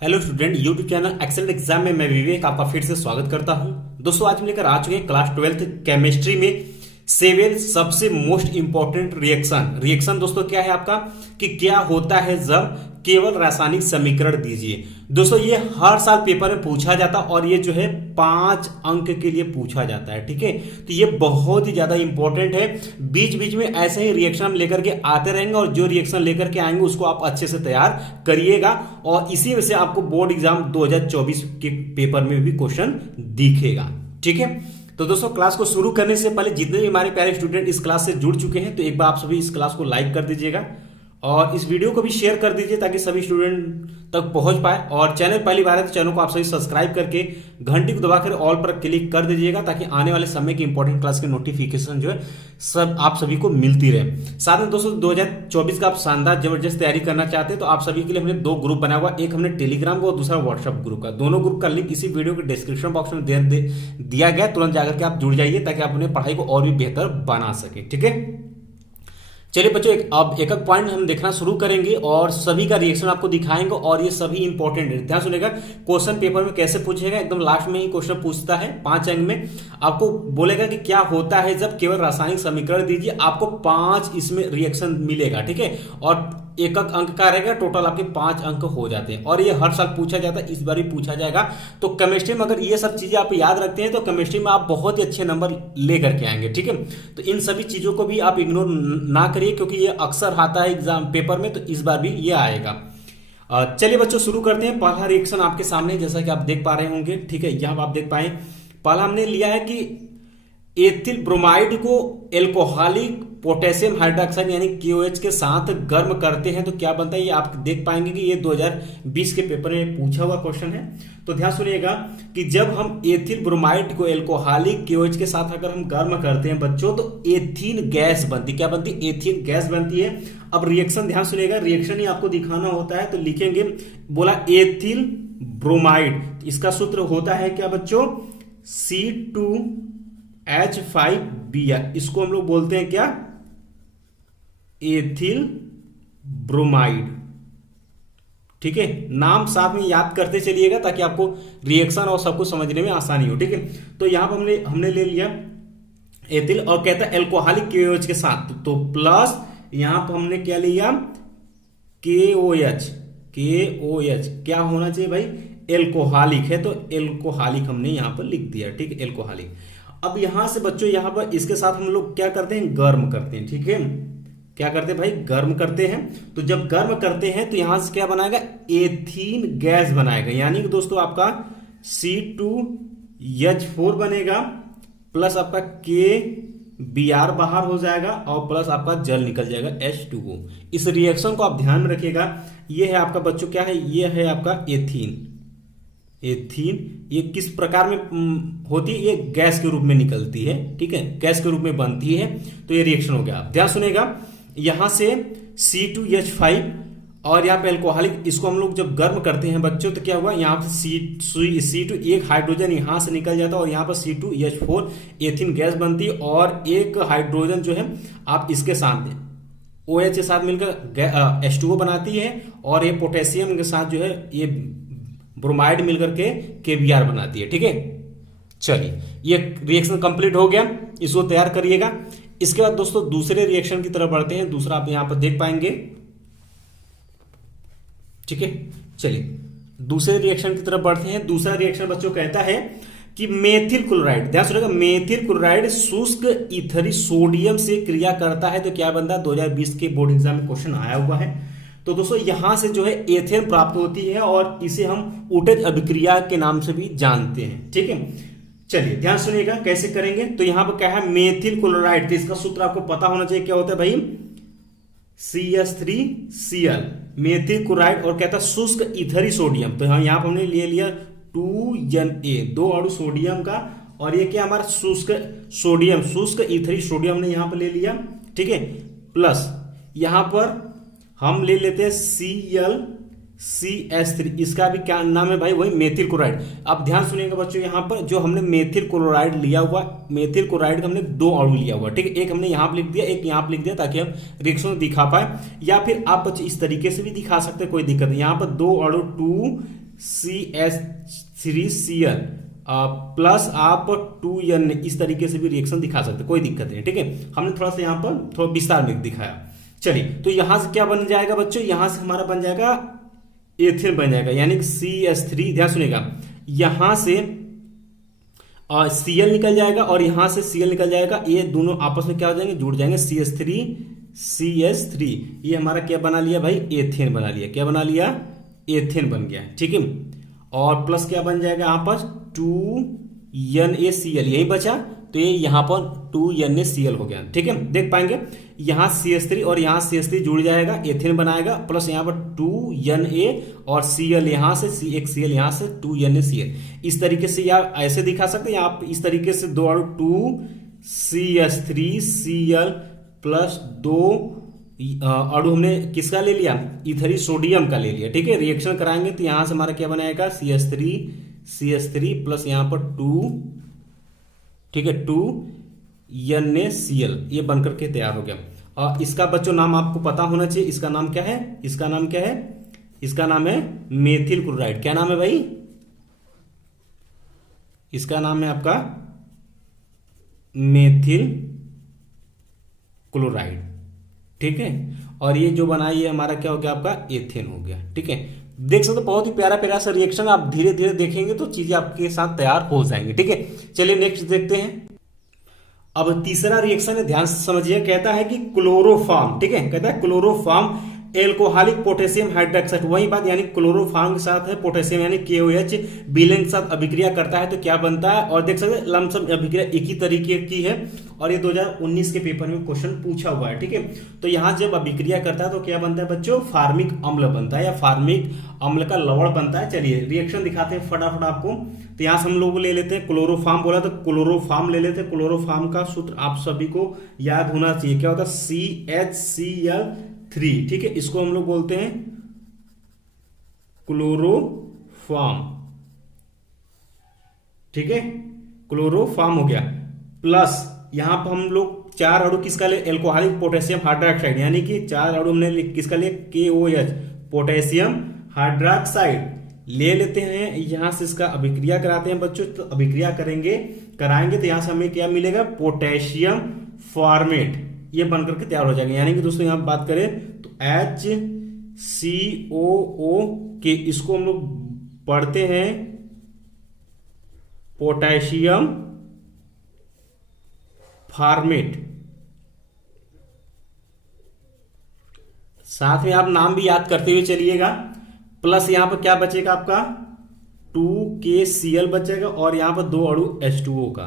Hello student, YouTube channel excellent exam में मैं विवेक आपका फिर से स्वागत करता हूं। दोस्तों आज हम लेकर आ चुके हैं क्लास 12th केमिस्ट्री में 7 सबसे मोस्ट इंपॉर्टेंट रिएक्शन दोस्तों क्या है आपका कि क्या होता है जब केवल रासायनिक समीकरण दीजिए। दोस्तों ये हर साल पेपर में पूछा जाता और ये जो है 5 अंक के लिए पूछा जाता है। ठीक है, तो ये बहुत ही ज्यादा इंपॉर्टेंट है। बीच बीच में ऐसे ही रिएक्शन हम लेकर के आते रहेंगे और जो रिएक्शन लेकर के आएंगे उसको आप अच्छे से तैयार करिएगा और इसी में से आपको बोर्ड एग्जाम 2024 के पेपर में भी क्वेश्चन दिखेगा। ठीक है, तो दोस्तों क्लास को शुरू करने से पहले जितने भी हमारे प्यारे स्टूडेंट इस क्लास से जुड़ चुके हैं तो एक बार आप सभी इस क्लास को लाइक कर दीजिएगा और इस वीडियो को भी शेयर कर दीजिए ताकि सभी स्टूडेंट तक पहुंच पाए। और चैनल पहली बार है तो चैनल को आप सभी सब्सक्राइब करके घंटी को दबाकर ऑल पर क्लिक कर दीजिएगा ताकि आने वाले समय की इंपॉर्टेंट क्लास की नोटिफिकेशन जो है सब आप सभी को मिलती रहे। साथ में दोस्तों 2024 का आप शानदार जबरदस्त तैयारी करना चाहते हैं तो आप सभी के लिए हमने 2 ग्रुप बनाया हुआ, एक हमने टेलीग्राम का और दूसरा व्हाट्सएप ग्रुप का। दोनों ग्रुप का लिंक इसी वीडियो के डिस्क्रिप्शन बॉक्स में दिया गया, तुरंत जाकर के आप जुड़ जाइए ताकि आप अपने पढ़ाई को और भी बेहतर बना सके। ठीक है, चलिए बच्चों अब एक एक पॉइंट हम देखना शुरू करेंगे और सभी का रिएक्शन आपको दिखाएंगे और ये सभी इंपॉर्टेंट है। ध्यान सुनेगा, क्वेश्चन पेपर में कैसे पूछेगा, एकदम लास्ट में ही क्वेश्चन पूछता है 5 अंक में। आपको बोलेगा कि क्या होता है जब केवल रासायनिक समीकरण दीजिए, आपको 5 इसमें रिएक्शन मिलेगा। ठीक है, और एक अंक का रहेगा, टोटल आपके 5 अंक हो जाते हैं और ये हर साल पूछा जाता है, इस बार भी पूछा जाएगा। तो केमिस्ट्री में अगर ये सब चीजें आप याद रखते हैं तो केमिस्ट्री में आप बहुत ही अच्छे नंबर लेकर के आएंगे। ठीक है, तो इन सभी चीजों को भी आप इग्नोर ना करिए क्योंकि ये अक्सर आता है एग्जाम पेपर में, तो इस बार भी ये आएगा। चलिए बच्चों शुरू करते हैं। पहला रिएक्शन आपके सामने जैसा कि आप देख पा रहे होंगे। ठीक है, यहां आप देख पाए पहला हमने लिया है कि एथिल ब्रोमाइड को एल्कोहलिक पोटेशियम हाइड्रोक्साइड यानी KOH के साथ गर्म करते हैं तो क्या बनता है। ये आप देख पाएंगे कि ये 2020 के पेपर में पूछा हुआ क्वेश्चन है। तो ध्यान सुनिएगा कि जब हम एथिल ब्रोमाइड को एल्कोहलिक KOH के साथ अगर हम गर्म करते हैं बच्चों तो एथीन गैस बनती। क्या बनती? एथीन गैस बनती है। अब रिएक्शन ध्यान सुनिएगा, रिएक्शन ही आपको दिखाना होता है तो लिखेंगे, बोला एथिल ब्रोमाइड, इसका सूत्र होता है क्या बच्चों? C2H5Br। इसको हम लोग बोलते हैं क्या? Ethyl bromide. ठीक है, नाम साथ में याद करते चलिएगा ताकि आपको रिएक्शन और सब कुछ समझने में आसानी हो। ठीक है, तो यहां पर हमने ले लिया एथिल और कहता है एल्कोहलिक KOH के साथ, तो प्लस यहां पर हमने क्या लिया? KOH क्या होना चाहिए भाई? एल्कोहलिक है तो एल्कोहलिक हमने यहां पर लिख दिया। ठीक है, एल्कोहलिक। अब यहां से बच्चों यहां पर इसके साथ हम लोग क्या करते हैं? गर्म करते हैं। ठीक है, क्या करते हैं भाई? गर्म करते हैं। तो जब गर्म करते हैं तो यहां से क्या बनाएगा? एथीन गैस बनाएगा, यानी कि दोस्तों आपका C2H4 बनेगा प्लस आपका KBr बाहर हो जाएगा और प्लस आपका जल निकल जाएगा H2O। इस रिएक्शन को आप ध्यान में रखिएगा। ये है आपका बच्चों क्या है? ये है आपका एथीन। ये किस प्रकार में होती है? ये गैस के रूप में निकलती है। ठीक है, गैस के रूप में बनती है। तो ये रिएक्शन हो गया। ध्यान सुनेगा, यहां से C2H5 और यहां पे एल्कोहलिक, इसको हम लोग जब गर्म करते हैं बच्चों तो क्या हुआ? यहां पे C2 एक हाइड्रोजन यहां से निकल जाता है और यहां पर C2H4 एथिन गैस बनती है और एक हाइड्रोजन जो है आप इसके साथ OH के साथ मिलकर H2O बनाती है और ये पोटेशियम के साथ जो है ये ब्रोमाइड मिलकर के KBr बनाती है। ठीक है, चलिए ये रिएक्शन कंप्लीट हो गया, इसको तैयार करिएगा। इसके बाद दोस्तों दूसरे रिएक्शन की तरफ बढ़ते हैं। दूसरा आप यहां पर देख पाएंगे। ठीक है, चलिए दूसरे रिएक्शन की तरफ बढ़ते हैं। दूसरा रिएक्शन बच्चों कहता है कि मेथिल क्लोराइड, ध्यान सुनिएगा, मेथिल क्लोराइड शुष्क ईथरी सोडियम से क्रिया करता है तो क्या बनता है? 2020 के बोर्ड एग्जाम में क्वेश्चन आया हुआ है। तो दोस्तों यहां से जो है एथेन प्राप्त होती है और इसे हम ऊटज अभिक्रिया के नाम से भी जानते हैं। ठीक है, चलिए ध्यान सुनिएगा कैसे करेंगे। तो यहां पर क्या है? मेथिल क्लोराइड, तो इसका सूत्र आपको पता होना चाहिए क्या होता है भाई? CH3Cl, methyl chloride. और कहता है शुष्क ईथरी सोडियम, तो हम यहां पर हमने ले लिया 2Na, 2 अणु सोडियम का, और ये क्या हमारा? शुष्क सोडियम, शुष्क ईथरी सोडियम हमने यहां पर ले लिया। ठीक है, प्लस यहां पर हम ले लेते हैं ClCH3, इसका भी क्या नाम है भाई? वही मेथिल क्लोराइड। अब ध्यान सुनिएगा बच्चों, यहां पर जो हमने मेथिल क्लोराइड लिया हुआ, मेथिल क्लोराइड हमने 2 अणु लिया हुआ। ठीक है, एक हमने यहां पर लिख दिया, एक यहां पर लिख दिया ताकि हम रिएक्शन दिखा पाए, या फिर आप बच्चे इस तरीके से भी दिखा सकते हैं, कोई दिक्कत नहीं। यहां पर 2 अणु 2 CH3Cl प्लस आप 2N, इस तरीके से भी रिएक्शन दिखा सकते हैं, कोई दिक्कत नहीं। ठीक है, हमने थोड़ा सा यहाँ पर थोड़ा विस्तार में दिखाया। चलिए, तो यहां से क्या बन जाएगा बच्चों, यहां से हमारा बन जाएगा एथेन बन जाएगा, यानी कि CH3, ध्यान सुनिएगा, यहां से Cl निकल जाएगा और यहां से Cl निकल जाएगा, ये दोनों आपस में क्या हो जाएंगे, जुड़ जाएंगे, CH3 ये हमारा क्या बना लिया भाई, एथेन बना लिया। क्या बना लिया, एथेन बन गया। ठीक है, और प्लस क्या बन जाएगा यहाँ पर 2NaCl, यही बचा, तो ये यहाँ पर 2NaCl हो गया। ठीक है, देख पाएंगे यहाँ CH3 और यहाँ CH3 जुड़ जाएगा, एथेन बनाएगा, प्लस यहाँ पर 2Na और Cl यहाँ से, एक Cl यहाँ से, 2NaCl। इस तरीके से या ऐसे दिखा सकते हैं आप, इस तरीके से दो अणु 2CH3Cl प्लस 2 अणु हमने किसका ले लिया, इथरी सोडियम का ले लिया। ठीक है, रिएक्शन कराएंगे तो यहां से हमारा क्या बनाएगा, CH3 प्लस यहां पर 2, ठीक है, 2NaCl, ये बनकर के तैयार हो गया। और इसका बच्चों नाम आपको पता होना चाहिए, इसका नाम क्या है, इसका नाम क्या है, इसका नाम है मेथिल क्लोराइड। क्या नाम है भाई, इसका नाम है आपका मेथिल क्लोराइड। ठीक है, और ये जो बना ये हमारा क्या हो गया, आपका एथेन हो गया। ठीक है, देख सकते हो बहुत ही प्यारा प्यारा सा रिएक्शन, आप धीरे धीरे देखेंगे तो चीजें आपके साथ तैयार हो जाएंगी। ठीक है, चलिए नेक्स्ट देखते हैं। अब तीसरा रिएक्शन है, ध्यान से समझिए, कहता है कि क्लोरोफॉर्म, ठीक है, कहता है क्लोरोफॉर्म एल्कोहलिक पोटेशियम हाइड्रोक्साइड, वही बात, यानी क्लोरोफॉर्म के साथ है पोटेशियम यानी KOH विलेन के साथ अभिक्रिया करता है तो क्या बनता है, और देख सकते हैं लमसम अभिक्रिया एक ही तरीके की है, और ये 2019 के पेपर में क्वेश्चन पूछा हुआ है। ठीक है, तो यहां जब अभिक्रिया करता है तो क्या बनता है बच्चों, फार्मिक अम्ल बनता है या फार्मिक अम्ल का लवण बनता है। चलिए रिएक्शन दिखाते हैं फटाफट आपको। तो यहां से हम लोग ले लेते हैं क्लोरोफॉर्म, बोला तो क्लोरोफॉर्म ले लेते हैं। क्लोरोफॉर्म का सूत्र आप सभी को याद होना चाहिए, क्या होता है, CHCl3। ठीक है, इसको हम लोग बोलते हैं क्लोरोफॉर्म। ठीक है, क्लोरोफॉर्म हो गया, प्लस यहां पर हम लोग 4 अणु किसका ले, एल्कोहलिक पोटेशियम हाइड्रोक्साइड, यानी कि 4 अणु हमने किसका ले, KOH पोटेशियम हाइड्रोक्साइड ले लेते हैं। यहां से इसका अभिक्रिया कराते हैं बच्चों, तो अभिक्रिया कराएंगे तो यहां से हमें क्या मिलेगा, पोटेशियम फॉर्मेट, ये बनकर के तैयार हो जाएगा। यानी कि दोस्तों यहां बात करें तो HCOO के, इसको हम लोग पढ़ते हैं पोटेशियम फॉर्मेट। साथ में आप नाम भी याद करते हुए चलिएगा। प्लस यहां पर क्या बचेगा आपका 2KCl बचेगा, और यहां पर 2 अणु H2O का,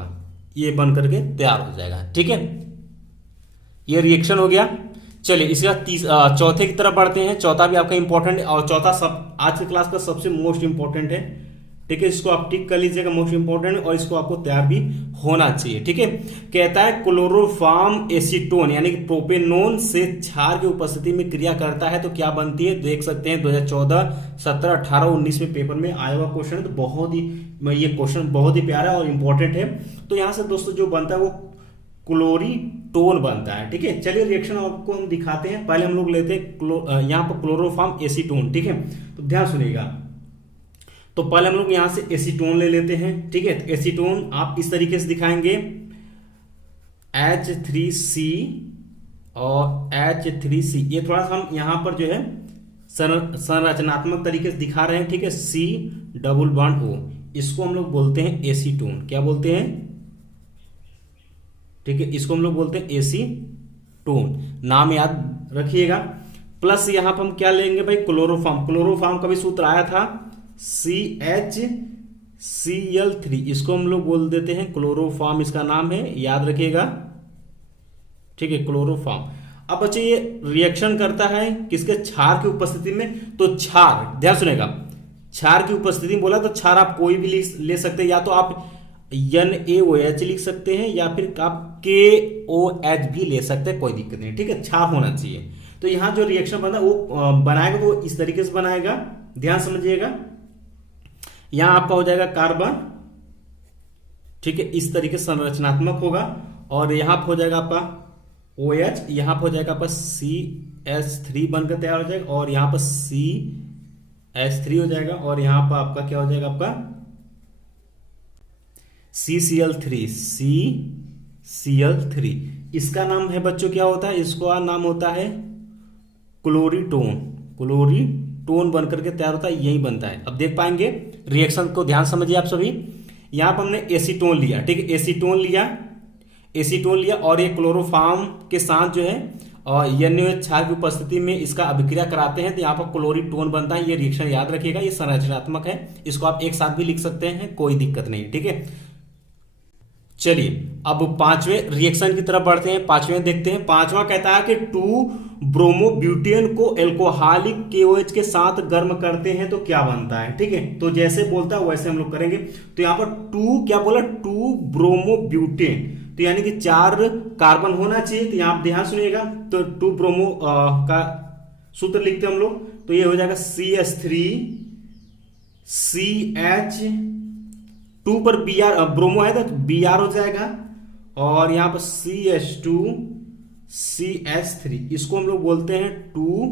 ये बनकर के तैयार हो जाएगा। ठीक है, ये रिएक्शन हो गया। चलिए इसका चौथे की तरफ बढ़ते हैं। चौथा भी आपका इंपॉर्टेंट है, और चौथा सब आज की क्लास का सबसे मोस्ट इंपॉर्टेंट है। ठीक है, इसको आप टिक कर लीजिएगा, मोस्ट इंपॉर्टेंट, और इसको आपको तैयार भी होना चाहिए। ठीक है, कहता है क्लोरोफॉर्म एसीटोन यानी कि प्रोपेनोन से क्षार की उपस्थिति में क्रिया करता है तो क्या बनती है, देख सकते हैं 2014, 17, 18, 19 में पेपर में आया हुआ क्वेश्चन है। तो बहुत ही ये क्वेश्चन बहुत ही प्यारा और इंपॉर्टेंट है। तो यहां से दोस्तों जो बनता है वो क्लोरीटोन बनता है। ठीक है, चलिए रिएक्शन आपको हम दिखाते हैं। पहले हम लोग लेते हैं यहाँ पर क्लोरोफॉर्म एसीटोन। ठीक है, तो ध्यान सुनिएगा। तो पहले हम लोग यहां से एसीटोन ले लेते हैं। ठीक है, एसीटोन आप इस तरीके से दिखाएंगे H3C और H3C, ये थोड़ा सा हम यहां पर जो है संरचनात्मक तरीके से दिखा रहे हैं। ठीक है, C डबल बॉन्ड O, इसको हम लोग बोलते हैं एसीटोन। क्या बोलते हैं, ठीक है, इसको हम लोग बोलते हैं एसीटोन, नाम याद रखिएगा। प्लस यहां पर हम क्या लेंगे भाई, क्लोरोफॉर्म। क्लोरोफॉर्म का भी सूत्र आया था CHCl3, इसको हम लोग बोल देते हैं क्लोरोफॉर्म, इसका नाम है, याद रखिएगा। ठीक है, क्लोरोफॉर्म। अब बच्चे ये रिएक्शन करता है किसके, क्षार की उपस्थिति में। तो क्षार, ध्यान सुनेगा, क्षार की उपस्थिति में बोला तो क्षार आप कोई भी ले सकते हैं, या तो आप NaOH लिख सकते हैं या फिर आप KOH भी ले सकते हैं, कोई दिक्कत नहीं। ठीक है, क्षार होना चाहिए। तो यहां जो रिएक्शन बना वो बनाएगा वो इस तरीके से बनाएगा, ध्यान समझिएगा। यहां आपका हो जाएगा कार्बन, ठीक है, इस तरीके से संरचनात्मक होगा, और यहां पर हो जाएगा आपका OH, यहां पर हो जाएगा आपका CH3 बनकर तैयार हो जाएगा, और यहां पर H3 हो जाएगा, और यहां पर आपका क्या हो जाएगा, आपका CCl3, CCl3। इसका नाम है बच्चों क्या होता है, इसका नाम होता है क्लोरीटोन। क्लोरीटोन बनकर के तैयार होता है, यही बनता है। अब देख पाएंगे रिएक्शन को, ध्यान समझिए आप सभी। यहां पर हमने एसीटोन लिया, ठीक है, एसीटोन लिया और ये क्लोरोफॉर्म के साथ जो है और NaOH क्षार की उपस्थिति में इसका अभिक्रिया कराते हैं, तो यहाँ पर क्लोरीटोन बनता है। ये रिएक्शन याद रखिएगा, ये संरचनात्मक है, इसको आप एक साथ भी लिख सकते हैं, कोई दिक्कत नहीं, ठीक है। चलिए अब पांचवें रिएक्शन की तरफ बढ़ते हैं, पांचवें देखते हैं। पांचवा कहता है कि 2 ब्रोमोब्यूटेन को एल्कोहलिक KOH के साथ गर्म करते हैं तो क्या बनता है, ठीक है। तो जैसे बोलता है वैसे हम लोग करेंगे। तो यहां पर 2 क्या बोला, 2 ब्रोमोब्यूटेन, तो यानी कि 4 कार्बन होना चाहिए। तो यहां ध्यान सुनिएगा, तो 2 ब्रोमो का सूत्र लिखते हैं हम लोग, तो ये हो जाएगा CH3 CH, 2 पर Br ब्रोमो है तो Br हो जाएगा, और यहां पर CH2 CH3, इसको हम लोग बोलते हैं 2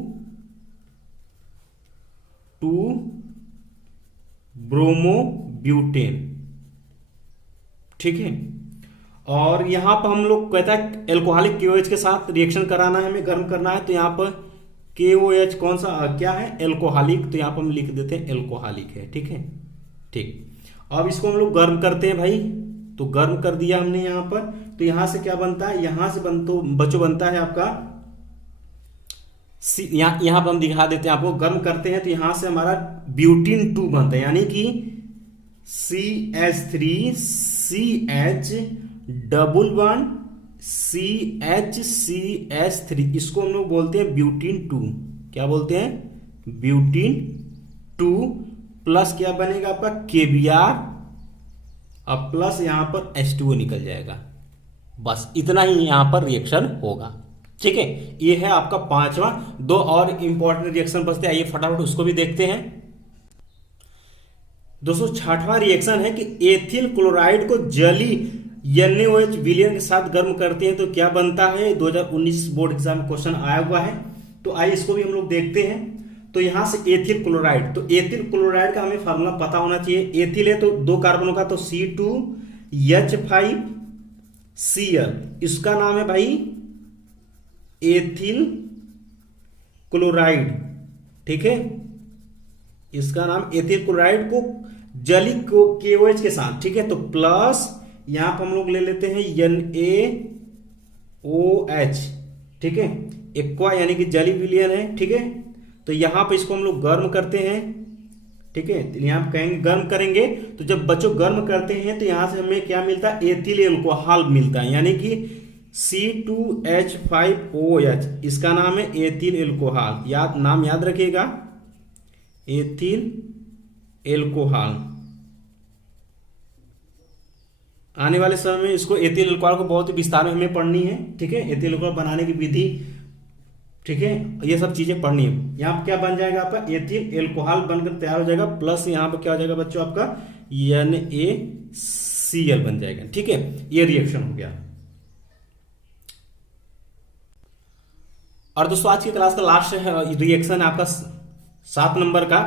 ब्रोमोब्यूटेन, ठीक है। और यहां पर हम लोग कहता है एल्कोहलिक KOH के साथ रिएक्शन कराना है, हमें गर्म करना है। तो यहां पर KOH कौन सा क्या है, एल्कोहलिक, तो यहां पर हम लिख देते हैं एल्कोहलिक है, ठीक है, ठीक। अब इसको हम लोग गर्म करते हैं भाई, तो गर्म कर दिया हमने यहां पर। तो यहां से क्या बनता है, यहां से बच्चों बनता है आपका यहां पर हम दिखा देते हैं आपको, गर्म करते हैं तो यहां से हमारा ब्यूटीन 2 बनता है, यानी कि CH3 CH double bond CH3, इसको हम लोग बोलते हैं ब्यूटीन 2। क्या बोलते हैं, ब्यूटीन 2, प्लस क्या बनेगा आपका KBr, और प्लस यहां पर H2O निकल जाएगा। बस इतना ही यहां पर रिएक्शन होगा, ठीक है। ये है आपका पांचवा। 2 और इंपॉर्टेंट रिएक्शन बचते हैं, आइए फटाफट उसको भी देखते हैं। दोस्तों छठवां रिएक्शन है कि एथिल क्लोराइड को जली NaOH विलयन के साथ गर्म करते हैं तो क्या बनता है। 2019 बोर्ड एग्जाम में क्वेश्चन आया हुआ है, तो आइए इसको भी हम लोग देखते हैं। तो यहां से एथिल क्लोराइड, तो एथिल क्लोराइड का हमें फार्मूला पता होना चाहिए। एथिल है तो 2 कार्बनों का, तो C2H5Cl, इसका नाम है भाई एथिल क्लोराइड, ठीक है, इसका नाम एथिल क्लोराइड को जली KOH के साथ, ठीक है। तो प्लस यहां पर हम लोग ले लेते हैं NaOH, ठीक है, एक्वा यानी कि जली विलयन है, ठीक है। तो यहां पर इसको हम लोग गर्म करते हैं, ठीक है। तो यहां पर कहेंगे गर्म करेंगे, तो जब बच्चों गर्म करते हैं तो यहां से हमें क्या मिलता है, एथिल एल्कोहल मिलता है, यानी कि C2H5OH, इसका नाम है एथिल एल्कोहल, नाम याद रखिएगा, एथिल एल्कोहल। आने वाले समय में इसको एथिल एल्कोहल को बहुत ही विस्तार में हमें पढ़नी है, ठीक है, एथिल एल्कोहल बनाने की विधि, ठीक है, ये सब चीजें पढ़नी है। यहाँ पर क्या बन जाएगा आपका, एथिल एल्कोहल बनकर तैयार हो जाएगा, प्लस यहाँ पर क्या हो जाएगा बच्चों आपका NaCl बन जाएगा, ठीक है। ये रिएक्शन हो गया। और दोस्तों आज की क्लास का लास्ट रिएक्शन है आपका 7 नंबर का,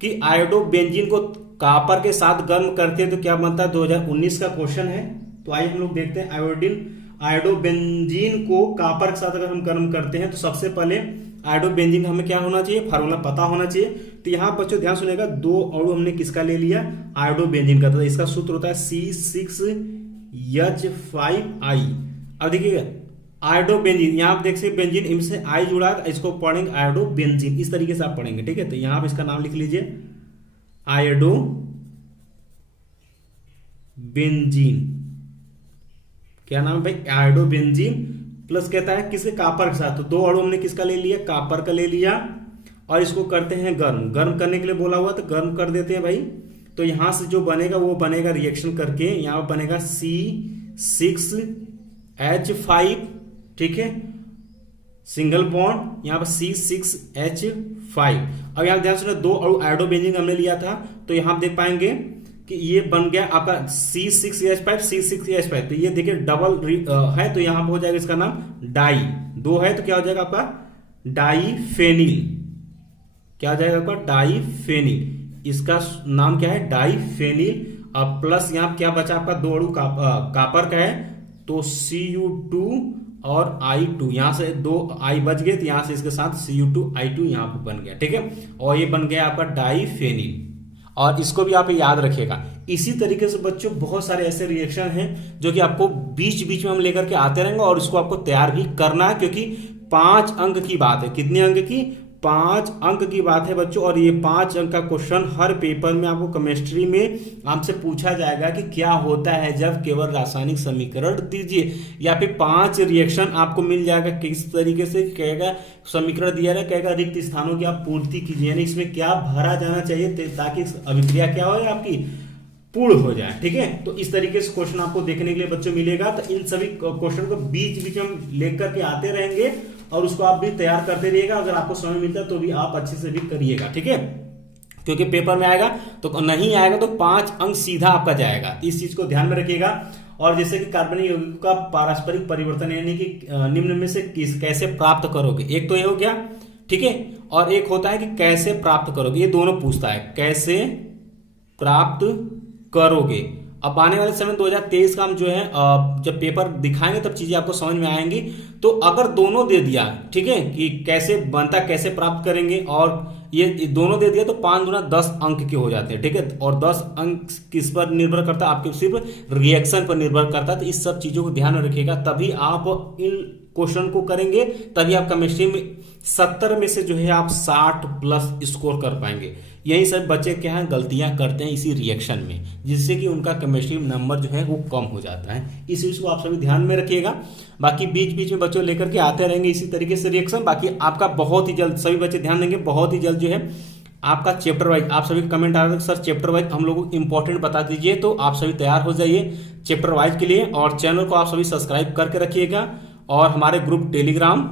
कि आयोडोबेंजीन को कॉपर के साथ गर्म करते हैं तो क्या बनता है। 2019 का क्वेश्चन है, तो आइए हम लोग देखते हैं। आयोडोबेंजीन को कॉपर के साथ अगर हम गर्म करते हैं तो सबसे पहले आयोडोबेंजीन हमें क्या होना चाहिए, फार्मूला पता होना चाहिए। तो यहाँ बच्चों ध्यान सुनेगा, 2 अणु हमने किसका ले लिया, आयोडोबेंजीन का, तो इसका सूत्र होता है C6H5I। अब देखिएगा आयोडोबेंजीन, यहाँ आप देख सकते बेंजीन इनसे आई जुड़ा है, इसको पढ़ेंगे आयोडोबेंजीन, इस तरीके से आप पढ़ेंगे, ठीक है। तो यहाँ पे इसका नाम लिख लीजिए आयोडोबेंजीन, क्या नाम है भाई, आयोडोबेंजीन, प्लस कहता है किसके, कॉपर के साथ। तो 2 अणु हमने किसका ले लिया, कॉपर का ले लिया, और इसको करते हैं गर्म। गर्म करने के लिए बोला हुआ तो गर्म कर देते हैं भाई। तो यहां से जो बनेगा वो बनेगा रिएक्शन करके, यहां बनेगा C6H5, ठीक है, सिंगल बॉन्ड, यहां पर C6H5। अब यहां ध्यान से 2 अणु आयोडोबेंजीन हमने लिया था, तो यहां देख पाएंगे कि ये बन गया आपका C6H5। तो ये देखिए डबल है, तो यहां पर हो जाएगा इसका नाम डाई, 2 है तो क्या हो जाएगा आपका डाईफेनिल, क्या आ जाएगा आपका डाइफेनिल। इसका नाम क्या है डाइफेनिल। अब प्लस यहाँ क्या बचा आपका दो अणु कापर का है तो Cu2 और I2, यहां से दो I बच गए तो यहां से इसके साथ Cu2 I2 यहां पर बन गया, ठीक है। और ये बन गया आपका डाइफेनिल। और इसको भी आप याद रखिएगा। इसी तरीके से बच्चों बहुत सारे ऐसे रिएक्शन हैं जो कि आपको बीच बीच में हम लेकर के आते रहेंगे और इसको आपको तैयार भी करना है, क्योंकि 5 अंक की बात है। कितने अंक की? 5 अंक की बात है बच्चों। और ये 5 अंक का क्वेश्चन हर पेपर में आपको केमिस्ट्री में आपसे पूछा जाएगा कि क्या होता है जब केवल रासायनिक समीकरण दीजिए, या फिर 5 रिएक्शन आपको मिल जाएगा किस तरीके से कहेगा समीकरण दिया है, कहेगा रिक्त स्थानों की आप पूर्ति कीजिए, यानी इसमें क्या भरा जाना चाहिए ताकि अभिक्रिया क्या हो आपकी पूर्ण हो जाए, ठीक है। तो इस तरीके से क्वेश्चन आपको देखने के लिए बच्चों मिलेगा। तो इन सभी क्वेश्चन को बीच बीच में हम लेकर के आते रहेंगे और उसको आप भी तैयार करते रहिएगा। अगर आपको समय मिलता है तो भी आप अच्छे से भी करिएगा, ठीक है, क्योंकि पेपर में आएगा तो नहीं आएगा तो 5 अंक सीधा आपका जाएगा। इस चीज को ध्यान में रखिएगा। और जैसे कि कार्बनिक यौगिकों का पारस्परिक परिवर्तन यानी कि निम्न में से कैसे प्राप्त करोगे, एक तो ये हो गया, ठीक है, और एक होता है कि कैसे प्राप्त करोगे। ये दोनों पूछता है कैसे प्राप्त करोगे। अब आने वाले समय 2023 का हम जो है जब पेपर दिखाएंगे तब चीजें आपको समझ में आएंगी। तो अगर दोनों दे दिया, ठीक है, कि कैसे बनता कैसे प्राप्त करेंगे, और ये दोनों दे दिया तो 5 गुना 10 अंक के हो जाते हैं, ठीक है। और 10 अंक किस पर निर्भर करता है? आपके सिर्फ रिएक्शन पर निर्भर करता है। तो इस सब चीजों को ध्यान में रखिएगा, तभी आप इन क्वेश्चन को करेंगे, तभी आप केमिस्ट्री में 70 में से जो है आप 60 प्लस स्कोर कर पाएंगे। यही सब बच्चे क्या है गलतियां करते हैं इसी रिएक्शन में, जिससे कि उनका केमिस्ट्री में नंबर जो है वो कम हो जाता है। इस चीज को आप सभी ध्यान में रखिएगा। बाकी बीच बीच में बच्चों लेकर के आते रहेंगे इसी तरीके से रिएक्शन। बाकी आपका बहुत ही जल्द सभी बच्चे ध्यान देंगे, बहुत ही जल्द जो है आपका चैप्टर वाइज, आप सभी कमेंट आ रहे थे सर चैप्टर वाइज हम लोग को इंपॉर्टेंट बता दीजिए, तो आप सभी तैयार हो जाइए चैप्टर वाइज के लिए। और चैनल को आप सभी सब्सक्राइब करके रखिएगा, और हमारे ग्रुप टेलीग्राम,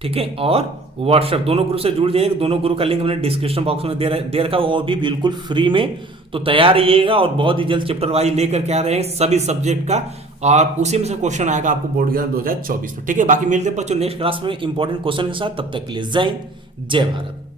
ठीक है, और व्हाट्सएप दोनों ग्रुप से जुड़ जाइएगा। दोनों ग्रुप का लिंक मैंने डिस्क्रिप्शन बॉक्स में दे रखा है, वो भी बिल्कुल फ्री में। तो तैयार रहिएगा और बहुत ही जल्द चैप्टर वाइज लेकर के आ रहे हैं सभी सब्जेक्ट का, और उसी में से क्वेश्चन आएगा आपको बोर्ड एग्जाम 2024 में, ठीक है। बाकी मिलते हैं बच्चों नेक्स्ट क्लास में इंपॉर्टेंट क्वेश्चन के साथ। तब तक के लिए जय हिंद, जय भारत।